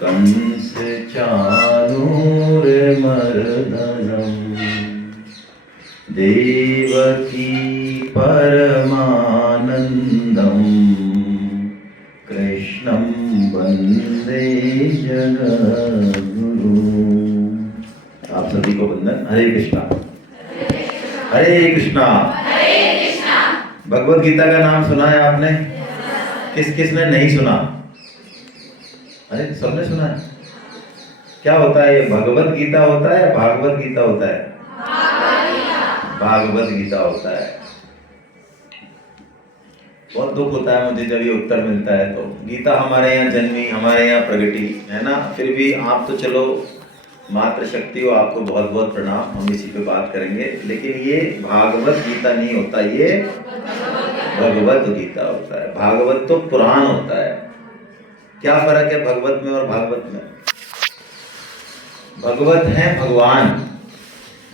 कंस चाणूरमर्दनम् देवकी परमानन्दम् कृष्णं वन्दे जगद्गुरु। आप सभी को वंदन। हरे कृष्णा हरे कृष्णा। भगवत गीता का नाम सुना है आपने? किस किस ने नहीं सुना? अरे सबने सुना है। क्या होता है ये? भगवत गीता होता है या भागवत गीता होता है? भागवत गीता होता है। बहुत दुख होता है मुझे जब ये उत्तर मिलता है। तो गीता हमारे यहाँ जन्मी, हमारे यहाँ प्रगटी, है ना। फिर भी आप तो चलो मातृशक्ति हो, आपको बहुत बहुत प्रणाम। हम इसी पे बात करेंगे। लेकिन ये भागवत गीता नहीं होता, ये भगवत गीता होता है। भागवत तो पुराण होता है। क्या फर्क है भगवत में और भागवत में? भगवत है भगवान,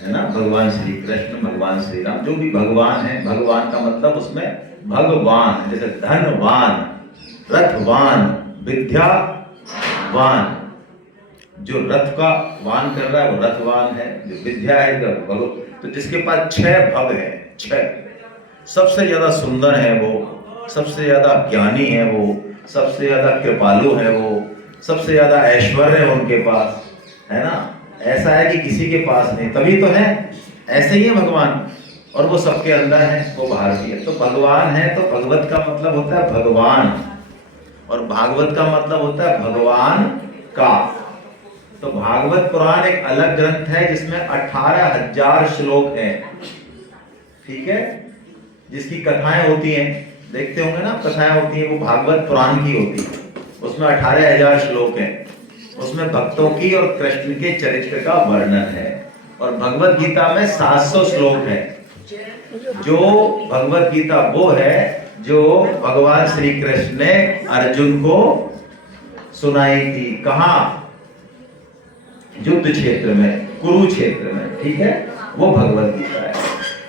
है ना। भगवान श्री कृष्ण, भगवान श्री राम, जो भी भगवान है। भगवान का मतलब उसमें भगवान, जैसे धनवान, रथवान, विद्यावान। जो रथ का वान कर रहा है वो रथवान है। जो विद्या है तो जिसके पास 6 भग है, 6, सबसे ज्यादा सुंदर है वो, सबसे ज्यादा ज्ञानी है वो, सबसे ज्यादा कृपालु है वो, सबसे ज्यादा ऐश्वर्य है उनके पास, है ना। ऐसा है कि किसी के पास नहीं, तभी तो है। ऐसे ही है भगवान, और वो सबके अंदर है, वो बाहर भी है। तो भगवान है तो भगवत का मतलब होता है भगवान, और भागवत का मतलब होता है भगवान का। तो भागवत पुराण एक अलग ग्रंथ है जिसमें 18,000 श्लोक हैं, ठीक है। जिसकी कथाएं होती हैं, देखते होंगे ना, कथाएं होती हैं, वो भागवत पुराण की होती है। उसमें 18,000 श्लोक हैं। उसमें भक्तों की और कृष्ण के चरित्र का वर्णन है। और भगवत गीता में 700 श्लोक है। जो भगवत गीता वो है जो भगवान श्री कृष्ण ने अर्जुन को सुनाई थी। कहाँ? युद्ध क्षेत्र में, कुरुक्षेत्र में, ठीक है। वो भगवत गीता है।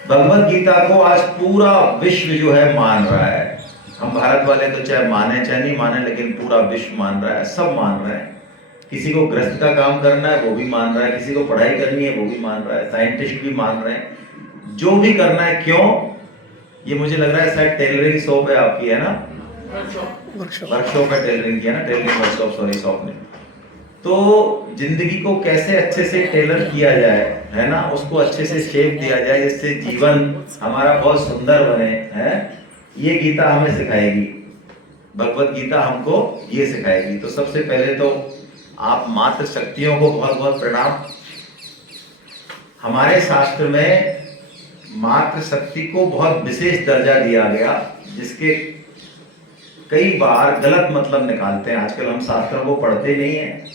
भगवत गीता को आज पूरा विश्व जो है मान रहा है। हम भारत वाले तो चाहे माने चाहे नहीं माने, लेकिन पूरा विश्व मान रहा है, सब मान रहे हैं। किसी को गृहस्थ का काम करना है वो भी मान रहा है, किसी को पढ़ाई करनी है वो भी मान रहा है, साइंटिस्ट भी मान रहे हैं, जो भी करना है। क्यों? ये मुझे लग रहा है शायद टेलरिंग शॉप है आपकी, है ना। वर्कशॉप है, टेलरिंग की, है ना। टेलरिंग वर्कशॉप, सॉरी, शॉप नहीं। तो जिंदगी को कैसे अच्छे से टेलर किया जाए, है ना, उसको अच्छे से शेप दिया जाए जिससे जीवन हमारा बहुत सुंदर बने, है, ये गीता हमें सिखाएगी। भगवत गीता हमको ये सिखाएगी। तो सबसे पहले तो आप मातृ शक्तियों को बहुत बहुत प्रणाम। हमारे शास्त्र में मातृ शक्ति को बहुत विशेष दर्जा दिया गया, जिसके कई बार गलत मतलब निकालते हैं। आजकल हम शास्त्रों को पढ़ते नहीं है।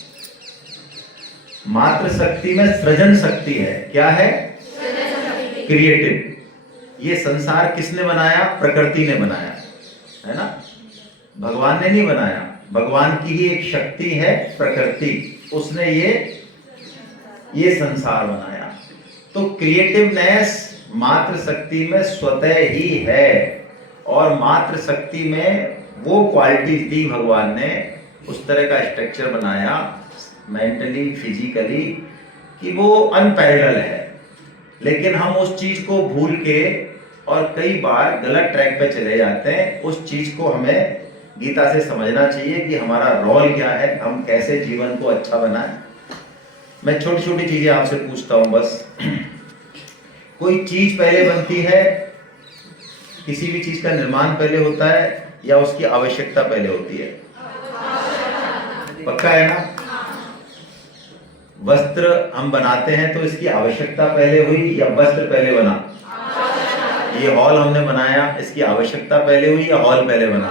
मातृ शक्ति में सृजन शक्ति है। क्या है? क्रिएटिव। ये संसार किसने बनाया? प्रकृति ने बनाया, है ना। भगवान ने नहीं बनाया। भगवान की ही एक शक्ति है प्रकृति, उसने ये संसार बनाया। तो क्रिएटिवनेस मातृ शक्ति में स्वतः ही है। और मातृ शक्ति में वो क्वालिटी दी भगवान ने, उस तरह का स्ट्रक्चर बनाया मेंटली, फिजिकली, कि वो अनपैरेलल है। लेकिन हम उस चीज को भूल के और कई बार गलत ट्रैक पे चले जाते हैं। उस चीज को हमें गीता से समझना चाहिए कि हमारा रोल क्या है, हम कैसे जीवन को अच्छा बनाएं। मैं छोटी छोटी चीजें आपसे पूछता हूं बस। कोई चीज पहले बनती है, किसी भी चीज का निर्माण पहले होता है या उसकी आवश्यकता पहले होती है? पक्का है ना? वस्त्र हम बनाते हैं तो इसकी आवश्यकता पहले हुई या वस्त्र पहले बना? ये हॉल हमने बनाया, इसकी आवश्यकता पहले हुई या हॉल पहले बना?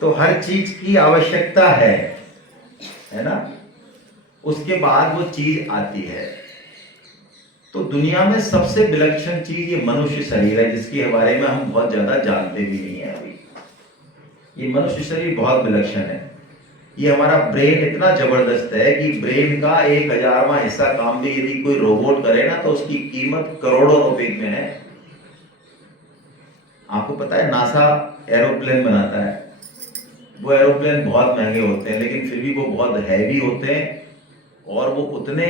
तो हर चीज की आवश्यकता है ना। उसके बाद वो चीज आती है। तो दुनिया में सबसे विलक्षण चीज ये मनुष्य शरीर है, जिसके बारे में हम बहुत ज्यादा जानते भी नहीं है अभी। ये मनुष्य शरीर बहुत विलक्षण है। ये हमारा ब्रेन इतना जबरदस्त है कि ब्रेन का 1000वां हिस्सा काम भी यदि कोई रोबोट करे ना, तो उसकी कीमत करोड़ों रुपए में है। आपको पता है नासा एरोप्लेन बनाता है, वो एरोप्लेन बहुत महंगे होते हैं, लेकिन फिर भी वो बहुत हैवी होते हैं और वो उतने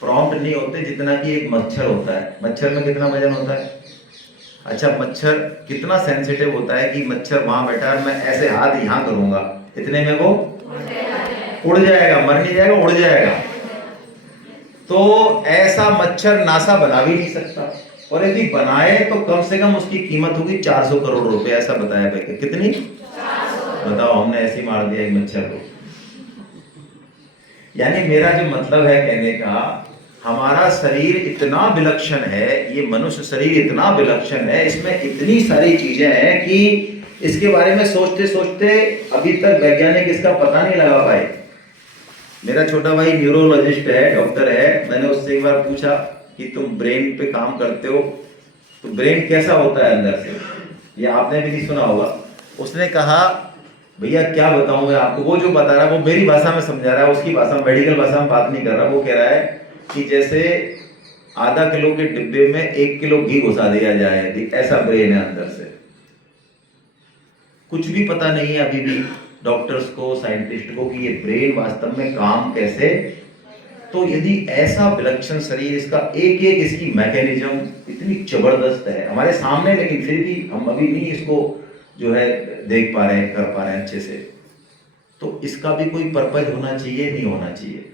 प्रॉम्प्ट नहीं होते जितना कि एक मच्छर होता है। मच्छर में कितना वजन होता है? अच्छा, मच्छर कितना सेंसिटिव होता है कि मच्छर वहां बैठा है, मैं ऐसे हाथ यहाँ करूंगा, इतने में वो उड़ जाएगा, मर नहीं जाएगा, उड़ जाएगा। तो ऐसा मच्छर नासा बना भी नहीं सकता, और यदि बनाए तो कम से कम उसकी कीमत होगी 400 करोड़ रुपए, ऐसा बताया भाई। कितनी? बताओ, हमने ऐसे ही मार दिया एक मच्छर को। यानी मेरा जो मतलब है कहने का, हमारा शरीर इतना विलक्षण है, ये मनुष्य शरीर इतना विलक्षण है, इसमें इतनी सारी चीजें हैं कि इसके बारे में सोचते सोचते अभी तक वैज्ञानिक इसका पता नहीं लगा पाए। मेरा छोटा भाई न्यूरोलॉजिस्ट है, डॉक्टर है। मैंने उससे एक बार पूछा कि तुम ब्रेन पे काम करते हो, तो ब्रेन कैसा होता है अंदर से, ये आपने भी नहीं सुना होगा। उसने कहा, भैया क्या बताऊं मैं आपको, वो जो बता रहा है वो मेरी भाषा में समझा रहा है, उसकी भाषा में, मेडिकल भाषा में बात नहीं कर रहा। वो कह रहा है कि जैसे आधा किलो के डिब्बे में 1 किलो घी घुसा दिया जाए, ऐसा ब्रेन है अंदर से। कुछ भी पता नहीं है अभी भी डॉक्टर्स को, साइंटिस्ट को, कि ये ब्रेन वास्तव में काम कैसे। तो यदि ऐसा विलक्षण शरीर, इसका एक एक इसकी मैकेनिज्म इतनी जबरदस्त है हमारे सामने, लेकिन फिर भी हम अभी नहीं इसको जो है देख पा रहे हैं, कर पा रहे हैं अच्छे से। तो इसका भी कोई पर्पज होना चाहिए, नहीं होना चाहिए?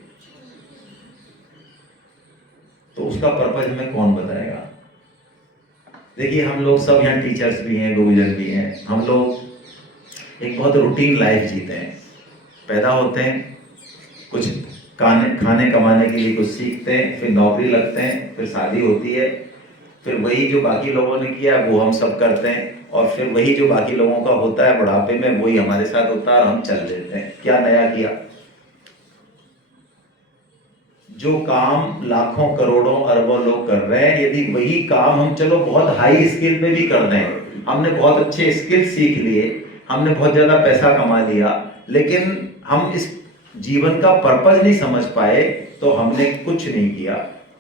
तो उसका पर्पज हमें कौन बताएगा? देखिए, हम लोग सब यहाँ टीचर्स भी हैं, गुरुजन भी हैं। हम लोग एक बहुत रूटीन लाइफ जीते हैं। पैदा होते हैं, कुछ खाने कमाने के लिए कुछ सीखते हैं, फिर नौकरी लगते हैं, फिर शादी होती है, फिर वही जो बाकी लोगों ने किया वो हम सब करते हैं, और फिर वही जो बाकी लोगों का होता है बुढ़ापे में, वही हमारे साथ होता है और हम चल देते हैं। क्या नया किया? जो काम लाखों करोड़ों अरबों लोग कर रहे हैं, यदि वही काम हम चलो बहुत हाई स्किल पे भी कर दें, हमने बहुत अच्छे स्किल सीख लिए, हमने बहुत ज्यादा पैसा कमा लिया, लेकिन हम इस जीवन का पर्पस नहीं समझ पाए, तो हमने कुछ नहीं किया।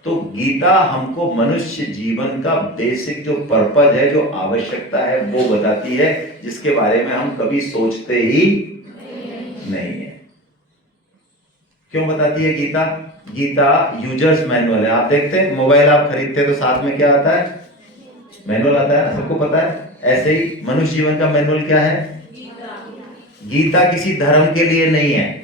तो गीता हमको मनुष्य जीवन का बेसिक जो पर्पस है, जो आवश्यकता है, वो बताती है, जिसके बारे में हम कभी सोचते ही नहीं है। क्यों बताती है गीता? गीता यूजर्स मैनुअल है। आप देखते हैं मोबाइल आप खरीदते हैं तो साथ में क्या आता है? मैनुअल आता है, सबको पता है। ऐसे ही मनुष्य जीवन का मैनुअल क्या है? गीता किसी धर्म के लिए नहीं है,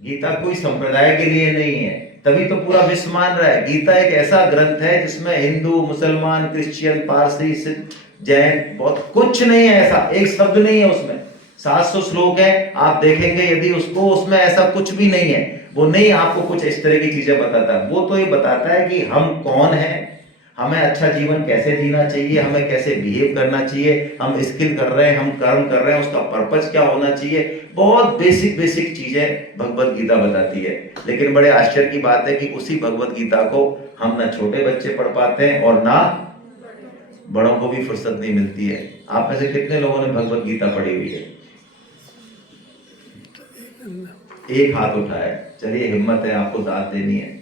गीता कोई संप्रदाय के लिए नहीं है, तभी तो पूरा विश्व मान रहा है। गीता एक ऐसा ग्रंथ है जिसमें हिंदू, मुसलमान, क्रिश्चियन, पारसी, सिख, जैन, बहुत कुछ नहीं है, ऐसा एक शब्द नहीं है उसमें। 700 श्लोक है, आप देखेंगे यदि उसको, उसमें ऐसा कुछ भी नहीं है। वो नहीं आपको कुछ इस तरह की चीजें बताता है, वो तो ये बताता है कि हम कौन हैं, हमें अच्छा जीवन कैसे जीना चाहिए, हमें कैसे बिहेव करना चाहिए, हम स्किल कर रहे हैं, हम कर्म कर रहे हैं, उसका पर्पस क्या होना चाहिए। बहुत बेसिक बेसिक चीजें भगवत गीता बताती है। लेकिन बड़े आश्चर्य की बात है कि उसी भगवत गीता को हम ना छोटे बच्चे पढ़ पाते हैं और ना बड़ों को भी फुर्सत नहीं मिलती है। आप में से कितने लोगों ने भगवत गीता पढ़ी हुई है? एक हाथ उठाए, चलिए, हिम्मत है, आपको दाद देनी है।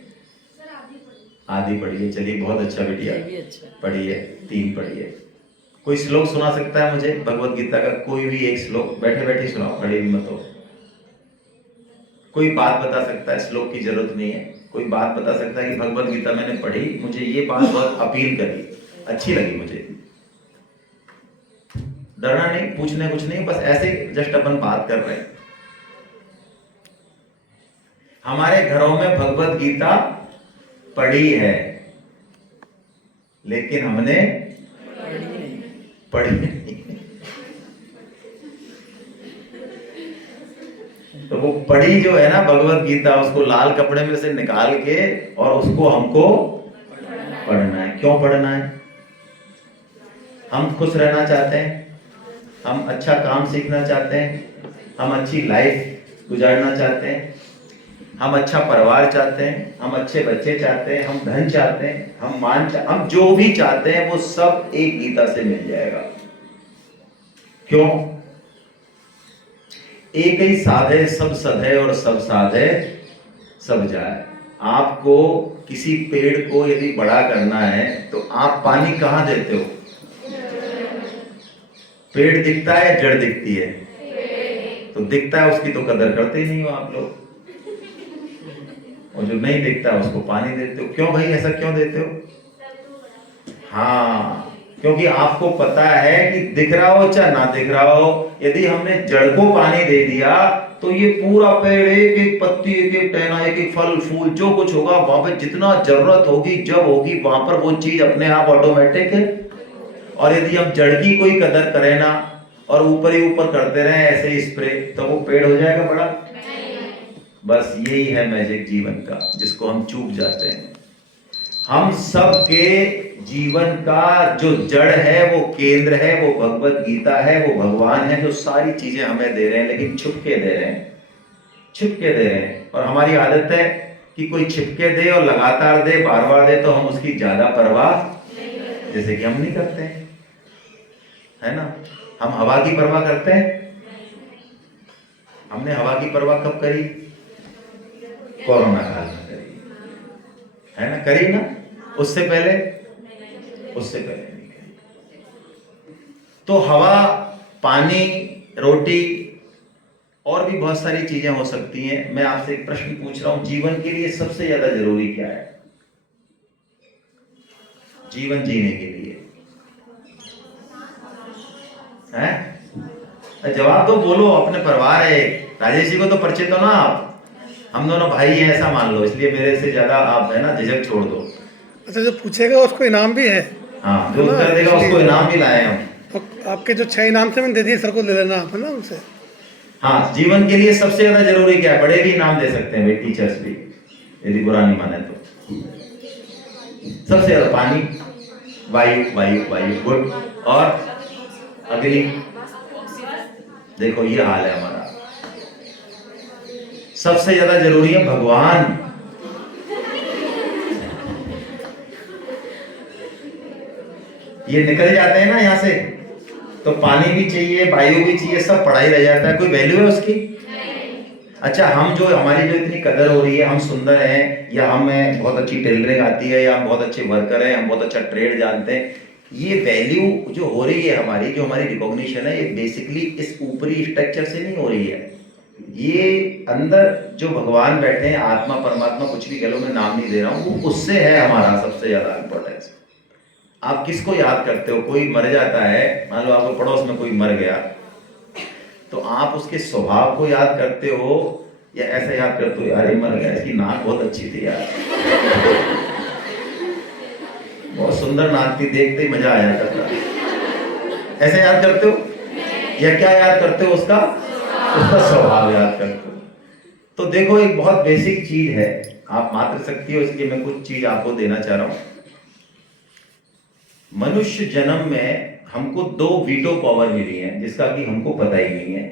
आधी पढ़ी है, चलिए, बहुत अच्छा बेटिया, पढ़ी है, 3 पढ़ी है। कोई श्लोक सुना सकता है मुझे भगवत गीता का? कोई भी एक श्लोक, बैठे बैठे सुनाओ, पढ़े भी मत हो। कोई बात बता सकता है? श्लोक की जरूरत नहीं है। कोई बात बता सकता है कि भगवत गीता मैंने पढ़ी, मुझे ये बात बहुत अपील करी, अच्छी लगी मुझे। डरना नहीं, पूछने कुछ नहीं, बस ऐसे जस्ट अपन बात कर रहे हैं। हमारे घरों में भगवत गीता पढ़ी है, लेकिन हमने पढ़ी नहीं। तो वो पढ़ी जो है ना भगवत गीता, उसको लाल कपड़े में से निकाल के और उसको हमको पढ़ना है। क्यों पढ़ना है? हम खुश रहना चाहते हैं, हम अच्छा काम सीखना चाहते हैं, हम अच्छी लाइफ गुजारना चाहते हैं, हम अच्छा परिवार चाहते हैं, हम अच्छे बच्चे चाहते हैं, हम धन चाहते हैं, हम हम जो भी चाहते हैं वो सब एक गीता से मिल जाएगा। क्यों? एक ही साधे सब सधे और सब साधे सब जाए। आपको किसी पेड़ को यदि बड़ा करना है तो आप पानी कहां देते हो? पेड़ दिखता है या जड़ दिखती है? तो दिखता है उसकी तो कदर करते ही नहीं हो आप लोग, और जो नहीं दिखता है उसको पानी देते हो। क्यों भाई, ऐसा क्यों देते हो? हाँ, क्योंकि आपको पता है कि दिख रहा हो चाहे ना दिख रहा हो, यदि हमने जड़ को पानी दे दिया तो ये पूरा पेड़, एक एक पत्ती, एक एक टहना, एक एक फल फूल जो कुछ होगा वहां पे जितना जरूरत होगी जब होगी वहां पर वो चीज अपने आप ऑटोमेटिक है। और यदि हम जड़ की कोई कदर करें ना और ऊपर ही ऊपर करते रहे ऐसे ही स्प्रे, तो वो पेड़ हो जाएगा बड़ा? बस यही है मैजिक जीवन का, जिसको हम चूक जाते हैं। हम सब के जीवन का जो जड़ है, वो केंद्र है, वो भगवत गीता है, वो भगवान है जो सारी चीजें हमें दे रहे हैं, लेकिन छुपके दे रहे हैं, छिपके दे रहे हैं। और हमारी आदत है कि कोई छिपके दे और लगातार दे, बार बार दे, तो हम उसकी ज्यादा परवाह, जैसे कि हम नहीं करते हैं, है ना। हम हवा की परवाह करते हैं? हमने हवा की परवाह कब करी? कोरोना काल में करी, है ना, करी ना? उससे पहले नहीं करी। तो हवा, पानी, रोटी और भी बहुत सारी चीजें हो सकती हैं। मैं आपसे एक प्रश्न पूछ रहा हूं, जीवन के लिए सबसे ज्यादा जरूरी क्या है? जीवन जीने के लिए है? जवाब तो बोलो, अपने परिवार है। राजेश जी को तो परिचित हो ना आप, हम दोनों भाई हैं ऐसा मान लो, इसलिए मेरे से ज्यादा आप है ना झिझक छोड़ दो। अच्छा, जो पूछेगा उसको इनाम भी है। हाँ, जो उत्तर देगा उसको इनाम भी लाए हम। तो आपके जो 6 इनाम थे मैंने दे दिए, सर को ले लेना आप, है ना, उनसे। हाँ, जीवन के लिए सबसे ज्यादा जरूरी क्या है? बड़े भी इनाम दे सकते हैं भाई, टीचर्स भी, यदि बुरा नहीं माने तो। सबसे ज्यादा पानी, वायु, गुड, और अग्नि। देखो ये हाल है हमारा। सबसे ज्यादा जरूरी है भगवान। ये निकल जाते हैं ना यहाँ से, तो पानी भी चाहिए, वायु भी चाहिए, सब पढ़ाई रह जाता है। कोई वैल्यू है उसकी? अच्छा, हम जो, हमारी जो इतनी कदर हो रही है, हम सुंदर हैं, या हमें बहुत अच्छी टेलरिंग आती है, या हम बहुत अच्छे वर्कर हैं, हम बहुत अच्छा ट्रेड जानते हैं, ये वैल्यू जो हो रही है हमारी, जो हमारी रिकॉग्निशन है, ये बेसिकली इस ऊपरी स्ट्रक्चर से नहीं हो रही है। ये अंदर जो भगवान बैठे हैं, आत्मा परमात्मा कुछ भी कह लो, मैं नाम नहीं दे रहा हूँ, वो उससे है हमारा सबसे ज्यादा इंपॉर्टेंस। आप किसको याद करते हो? कोई मर जाता है, मान लो आपको पड़ोस में कोई मर गया, तो आप उसके स्वभाव को याद करते हो या ऐसे याद करते हो, यार ये मर गया, इसकी नाक बहुत अच्छी थी यार, बहुत सुंदर नाक थी, देखते ही मजा आ जाता था, ऐसे याद करते हो? या क्या याद करते हो? उसका स्वभाव याद करते हो। तो देखो, एक बहुत बेसिक चीज है, आप मातृशक्ति हो, इसलिए मैं कुछ चीज आपको देना चाह रहा हूं। मनुष्य जन्म में हमको 2 वीटो पावर मिली है, जिसका कि हमको पता ही नहीं है,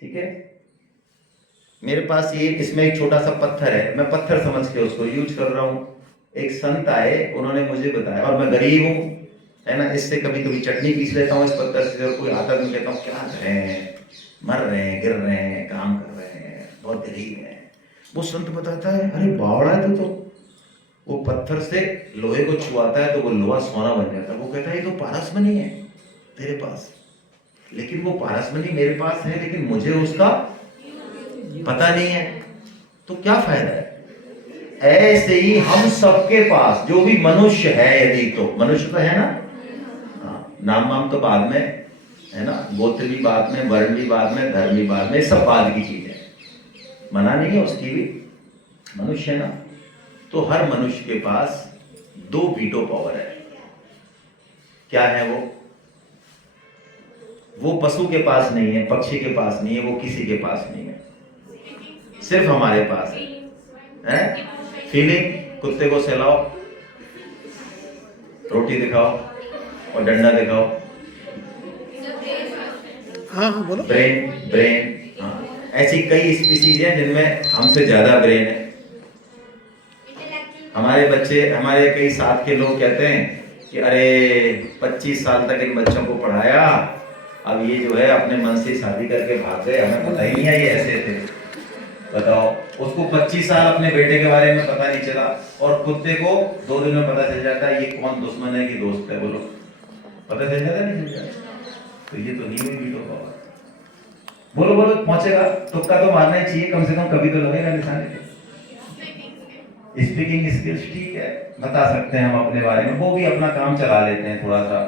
ठीक है। मेरे पास ये, इसमें एक छोटा सा पत्थर है, मैं पत्थर समझ के उसको यूज कर रहा हूं। एक संत आए, उन्होंने मुझे बताया, और मैं गरीब हूं, है ना, इससे कभी कभी चटनी पीस लेता हूँ इस पत्थर से, और कोई आता तो कहता हूँ क्या कर रहे हैं, मर रहे हैं, गिर रहे हैं, काम कर रहे हैं, बहुत गरीब है। वो संत बताता है, अरे बावड़ा है तो वो पत्थर से लोहे को छुआता है तो वो लोहा सोना बन जाता है। वो कहता है ये तो पारसमणि है तेरे पास, लेकिन वो पारसमणि मेरे पास है, लेकिन मुझे उसका पता नहीं है, तो क्या फायदा है? ऐसे ही हम सबके पास, जो भी मनुष्य है, यदि तो मनुष्य तो है ना, हाँ, नाम वाम तो बाद में, है ना, गोत्र भी बाद में, वर्ण भी बाद में, धर्म भी बाद में, सब बाद की चीज है, मना नहीं है उसकी भी, मनुष्य है ना। तो हर मनुष्य के पास 2 वीटो पावर है। क्या है वो पशु के पास नहीं है, पक्षी के पास नहीं है, वो किसी के पास नहीं है, सिर्फ हमारे पास है। फीलिंग, कुत्ते को सहलाओ, रोटी दिखाओ और डंडा दिखाओ। हाँ बोलो। ब्रेन, हाँ, ऐसी कई स्पीसीज हैं जिनमें हमसे ज्यादा ब्रेन है। हमारे बच्चे, हमारे कई साथ के लोग कहते हैं कि अरे 25 साल तक इन बच्चों को पढ़ाया, अब ये जो है अपने मन से शादी करके भाग गए, हमें पता ही नहीं है ये ऐसे थे। बताओ, उसको 25 साल अपने बेटे के बारे में पता नहीं चला, और कुत्ते को 2 दिन में पता चल जाता है ये कौन दुश्मन है कि दोस्त है। बोलो, पता चल जाता है नहीं चल जाता? तो ये तो नहीं हुई वीटो पावर। बोलो बोलो, पहुंचेगा। तुक्का तो मारना ही चाहिए, कम से कम कभी तो लगेगा निशाने पे। स्पीकिंग स्किल्स ठीक है, बता सकते हैं हम अपने बारे में, वो भी अपना काम चला लेते हैं थोड़ा सा,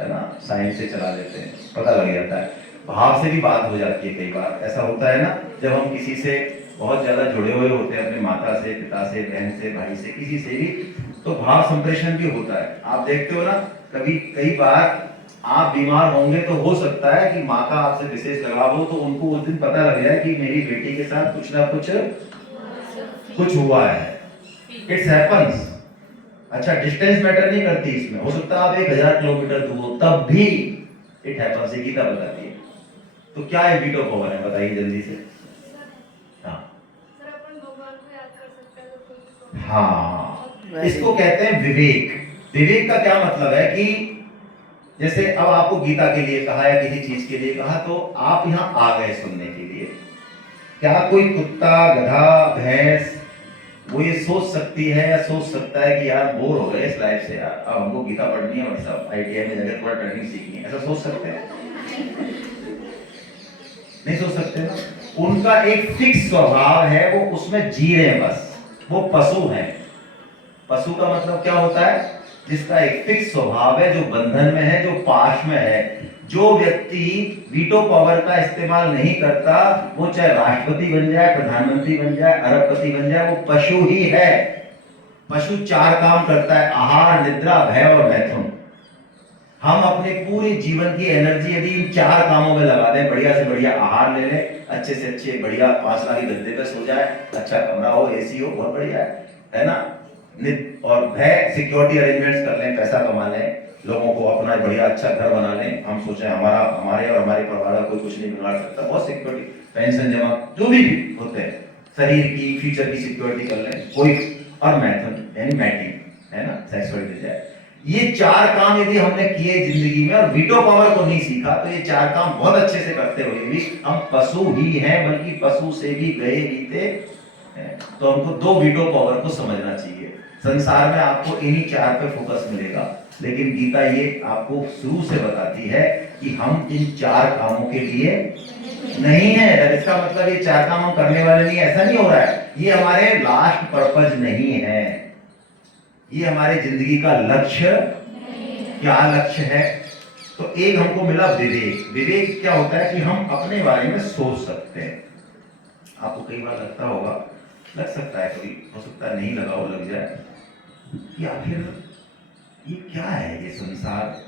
है ना, साइंस से चला लेते हैं, पता लग जाता है। भाव से भी बात हो जाती है, कई बार ऐसा होता है ना, जब हम किसी से बहुत ज्यादा जुड़े हुए होते हैं, अपने माता से, पिता से, बहन से, भाई से, किसी से भी, तो भाव संप्रेषण भी होता है। आप देखते हो ना, कभी कई बार आप बीमार होंगे तो हो सकता है कि माँ का आपसे विशेष लगाव हो, तो उनको उस दिन पता लग जाए कि मेरी बेटी के साथ कुछ ना कुछ हुआ है। It's happens. अच्छा, डिस्टेंस मैटर नहीं करती इसमें, हो सकता है आप 1000 किलोमीटर दूर हो, तब भी इट हैपन्स, ये गीता बताती है। तो क्या है वीटो पावर है, बताइए जल्दी से। हाँ हाँ, इसको कहते हैं विवेक। विवेक का क्या मतलब है कि जैसे अब आपको गीता के लिए कहा या किसी चीज के लिए कहा, तो आप यहाँ आ गए सुनने के लिए। क्या कोई कुत्ता, गधा, भैंस वो ये सोच सकती है या सोच सकता है कि यार बोर हो गए इस लाइफ से, यार अब हमको गीता पढ़नी है, भाई साहब ITI में जाकर थोड़ा टर्निंग सीखनी है, ऐसा सोच सकते हैं? नहीं सोच सकते ना। उनका एक फिक्स स्वभाव है, वो उसमें जी रहे हैं बस। वो पशु हैं। पशु का मतलब क्या होता है? जिसका एक फिक्स स्वभाव है, जो बंधन में है, जो पाश में है। जो व्यक्ति वीटो पावर का इस्तेमाल नहीं करता, वो चाहे राष्ट्रपति बन जाए, प्रधानमंत्री बन जाए, अरबपति बन जाए, वो पशु ही है। पशु 4 काम करता है: आहार, निद्रा, भय और मैथुन। हम अपने पूरे जीवन की एनर्जी यदि इन 4 कामों में लगा दें, बढ़िया से बढ़िया आहार ले लें, अच्छे से अच्छे बढ़िया 5 लाख के गद्दे पे सो जाए, अच्छा कमरा हो, AC हो, बहुत बढ़िया है ना। और भय, सिक्योरिटी अरेंजमेंट्स कर लें, पैसा कमा लें, लोगों को अपना बढ़िया अच्छा घर बना लें, हम सोचें हमारे और हमारे परिवार का कोई कुछ नहीं बिगाड़ सकता, बहुत सिक्योरिटी, पेंशन जमा, जो भी होते हैं, शरीर की, फ्यूचर की सिक्योरिटी कर लें कोई। और मैथुन यानी मैटिंग, है ना, सेक्सुअल डिजायर। ये 4 काम यदि हमने किए जिंदगी में और वीटो पावर को नहीं सीखा, तो ये 4 काम बहुत अच्छे से करते हुए भी हम पशु ही हैं, बल्कि पशु से भी गए बीते हैं। तो हमको 2 वीटो पावर को समझना चाहिए। संसार में आपको इन्हीं 4 पे फोकस मिलेगा, लेकिन गीता ये आपको शुरू से बताती है कि हम इन 4 कामों के लिए नहीं है। इसका मतलब ये 4 काम हम करने वाले नहीं, ऐसा नहीं हो रहा है। ये हमारे लास्ट पर्पज नहीं है, ये हमारे जिंदगी का लक्ष्य। क्या लक्ष्य है? तो एक हमको मिला विवेक। विवेक क्या होता है कि हम अपने बारे में सोच सकते हैं। आपको कई बार लगता होगा, लग सकता है, कभी हो सकता है नहीं लगा हो, लग जाए कि आखिर ये क्या है, ये संसार,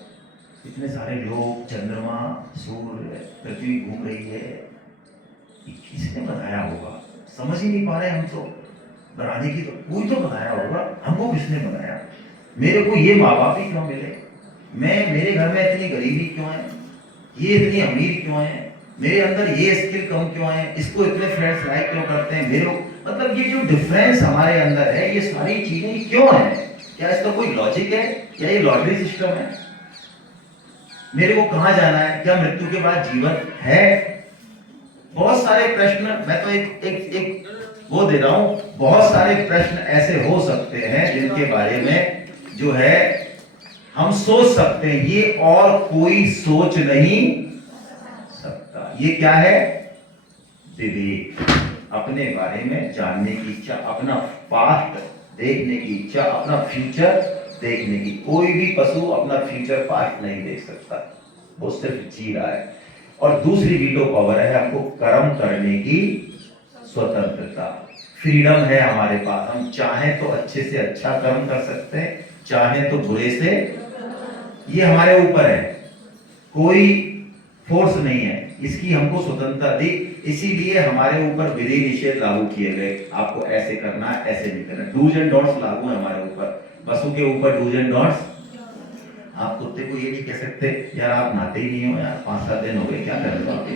इतने सारे लोग, चंद्रमा, सूर्य, पृथ्वी घूम रही है, ये किसने बनाया होगा? समझ ही नहीं पा रहे हम तो। बनाने की तो कोई तो बनाया होगा, हमको किसने बनाया? मेरे को ये माँ बाप ही क्यों मिले? मेरे घर में इतनी गरीबी क्यों है? ये इतनी अमीर क्यों है? मेरे अंदर ये स्किल कम क्यों है? इसको इतने फ्रेंड्स लाइक क्यों करते हैं? मतलब ये जो डिफरेंस हमारे अंदर है, ये सारी चीजें क्यों है? क्या इसका कोई लॉजिक है या ये लॉटरी सिस्टम है? मेरे को कहां जाना है? क्या मृत्यु के बाद जीवन है? बहुत सारे प्रश्न, मैं तो एक वो दे रहा हूं, बहुत सारे प्रश्न ऐसे हो सकते हैं जिनके बारे में जो है हम सोच सकते हैं, ये और कोई सोच नहीं सकता। ये क्या है? विवेक। अपने बारे में जानने की इच्छा, अपना पास्ट देखने की इच्छा, अपना फ्यूचर देखने की। कोई भी पशु अपना फ्यूचर पास्ट नहीं देख सकता, वो सिर्फ जी रहा है। और दूसरी वीटो पावर है हमको कर्म करने की स्वतंत्रता, फ्रीडम है हमारे पास। हम चाहें तो अच्छे से अच्छा कर्म कर सकते हैं, चाहें तो बुरे से। ये हमारे ऊपर है, कोई फोर्स नहीं है, इसकी हमको स्वतंत्रता दी। इसीलिए हमारे ऊपर विधि निषेध लागू किए गए, आपको ऐसे करना, ऐसे नहीं करना। डूज एंड डोंट्स लागू है हमारे ऊपर। पशु के ऊपर डूज एंड डोंट्स। आप कुत्ते को ये नहीं कह सकते यार आप नहाते ही नहीं हो, यार 5-7 दिन हो गए, क्या कर रहे हो आप?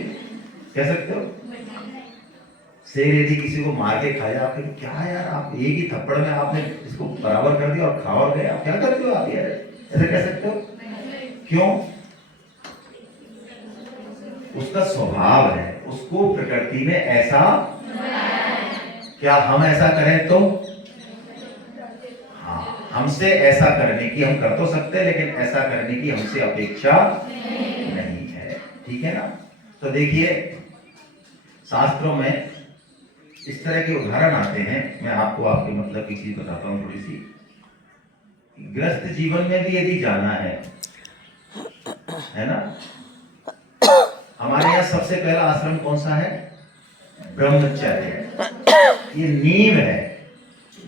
कह सकते हो? शेर यदि किसी को मार के खाया, आप क्या यार, आप एक ही थप्पड़ में आपने इसको बराबर कर दिया और खा और गए, आप क्या करते हो आप यार? ऐसे कह सकते हो? क्यों? उसका स्वभाव है, उसको प्रकृति ने ऐसा। क्या हम ऐसा करें तो? हाँ, हमसे ऐसा करने की हम कर तो सकते हैं, लेकिन ऐसा करने की हमसे अपेक्षा नहीं है। ठीक है ना? तो देखिए, शास्त्रों में इस तरह के उदाहरण आते हैं। मैं आपको आपके मतलब की चीज बताता हूँ थोड़ी सी। गृहस्थ जीवन में भी यदि जाना है ना, हमारे यहाँ सबसे पहला आश्रम कौन सा है? ब्रह्मचर्य। ये नींव है।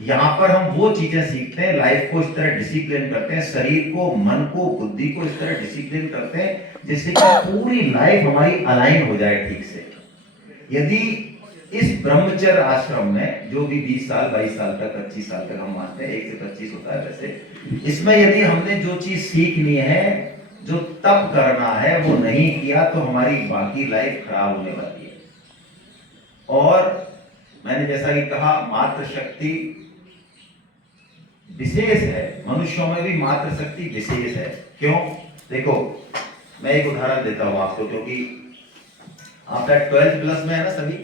यहाँ पर हम वो चीजें सीखते हैं, लाइफ को इस तरह डिसिप्लिन करते हैं, शरीर को, मन को, बुद्धि को इस तरह डिसिप्लिन करते हैं जिससे कि पूरी लाइफ हमारी अलाइन हो जाए ठीक से। यदि इस ब्रह्मचर्य आश्रम में जो भी 20 साल 22 साल तक 25 साल तक हम मानते हैं, 1 से 25 होता है वैसे, इसमें यदि हमने जो चीज सीखनी है, जो तप करना है, वो नहीं किया तो हमारी बाकी लाइफ खराब होने वाली है। और मैंने जैसा कि कहा, मातृ शक्ति विशेष है, मनुष्यों में भी मातृ शक्ति विशेष है। क्यों? देखो, मैं एक उदाहरण देता हूं आपको, क्योंकि आपका 12th प्लस में है ना, सभी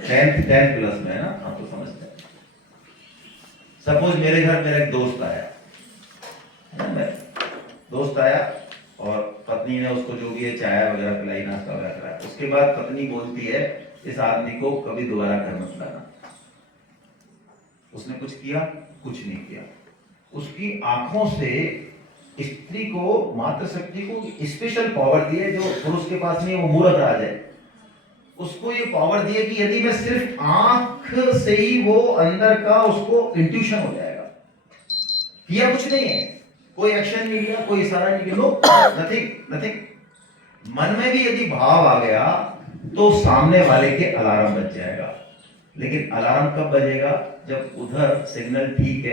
10th प्लस में है ना, आप तो समझते हैं। सपोज मेरे घर मेरा एक दोस्त आया, और पत्नी ने उसको जो भी है चाय वगैरह पिलाई, नाश्ता वगैरह कराया। उसके बाद पत्नी बोलती है, इस आदमी को कभी दोबारा घर मत लाना। उसने कुछ किया? कुछ नहीं किया। उसकी आंखों से स्त्री को, मातृशक्ति को स्पेशल पावर दी है जो पुरुष के पास नहीं है, वो मूर्ख राज है। उसको ये पावर दी है कि यदि मैं सिर्फ आंख से ही वो अंदर का उसको इंट्यूशन हो जाएगा। किया कुछ नहीं है, कोई एक्शन नहीं लिया, कोई इशारा नहीं किया, नथिंग। मन में भी यदि भाव आ गया तो सामने वाले के अलार्म बज जाएगा। लेकिन अलार्म कब बजेगा? जब उधर सिग्नल ठीक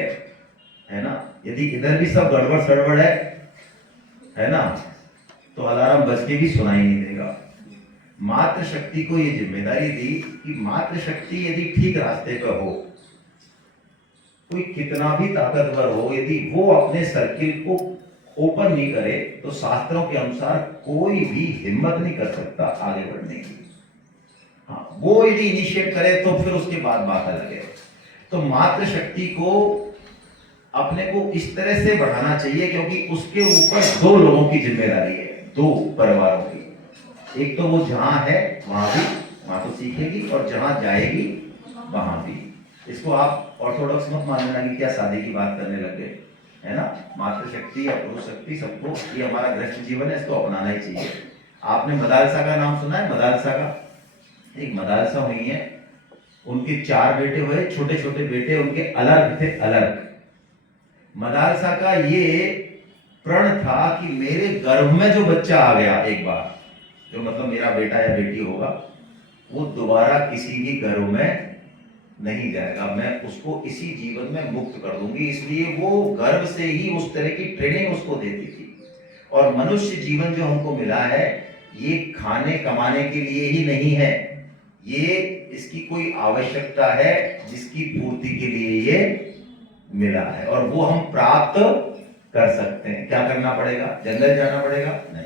है ना। यदि इधर भी सब गड़बड़ सड़बड़ है ना, तो अलार्म बज के भी सुनाई नहीं देगा। मातृशक्ति को ये जिम्मेदारी दी कि मातृशक्ति यदि ठीक रास्ते पर हो, कोई कितना भी ताकतवर हो, यदि वो अपने सर्किल को ओपन नहीं करे तो शास्त्रों के अनुसार कोई भी हिम्मत नहीं कर सकता आगे बढ़ने की। हाँ, वो यदि इनिशिएट करे तो फिर उसके बाद बात अलग है। तो मातृशक्ति को अपने को इस तरह से बढ़ाना चाहिए, क्योंकि उसके ऊपर 2 लोगों की जिम्मेदारी है, 2 परिवारों की। एक तो वो जहां है वहां भी वहां तो सीखेगी, और जहां जाएगी वहां भी। इसको आप ऑर्थोडॉक्स मत मान लेना कि क्या शादी की बात करने लग गए, है ना। मातृशक्ति या पुरुष शक्ति सबको, ये हमारा गृहस्थ जीवन है, इसको अपनाना ही चाहिए। आपने मदालसा का नाम सुना है? मदालसा का एक मदालसा हुई है, उनके 4 बेटे हुए, छोटे छोटे बेटे उनके अलग थे, अलग। मदालसा का ये प्रण था कि मेरे गर्भ में जो बच्चा आ गया एक बार, जो मतलब मेरा बेटा या बेटी होगा, वो दोबारा किसी भी गर्भ में नहीं जाएगा। मैं उसको इसी जीवन में मुक्त कर दूंगी। इसलिए वो गर्भ से ही उस तरह की ट्रेनिंग उसको देती थी। और मनुष्य जीवन जो हमको मिला है, ये खाने कमाने के लिए ही नहीं है, ये इसकी कोई आवश्यकता है जिसकी पूर्ति के लिए ये मिला है, और वो हम प्राप्त कर सकते हैं। क्या करना पड़ेगा? जंगल जाना पड़ेगा? नहीं।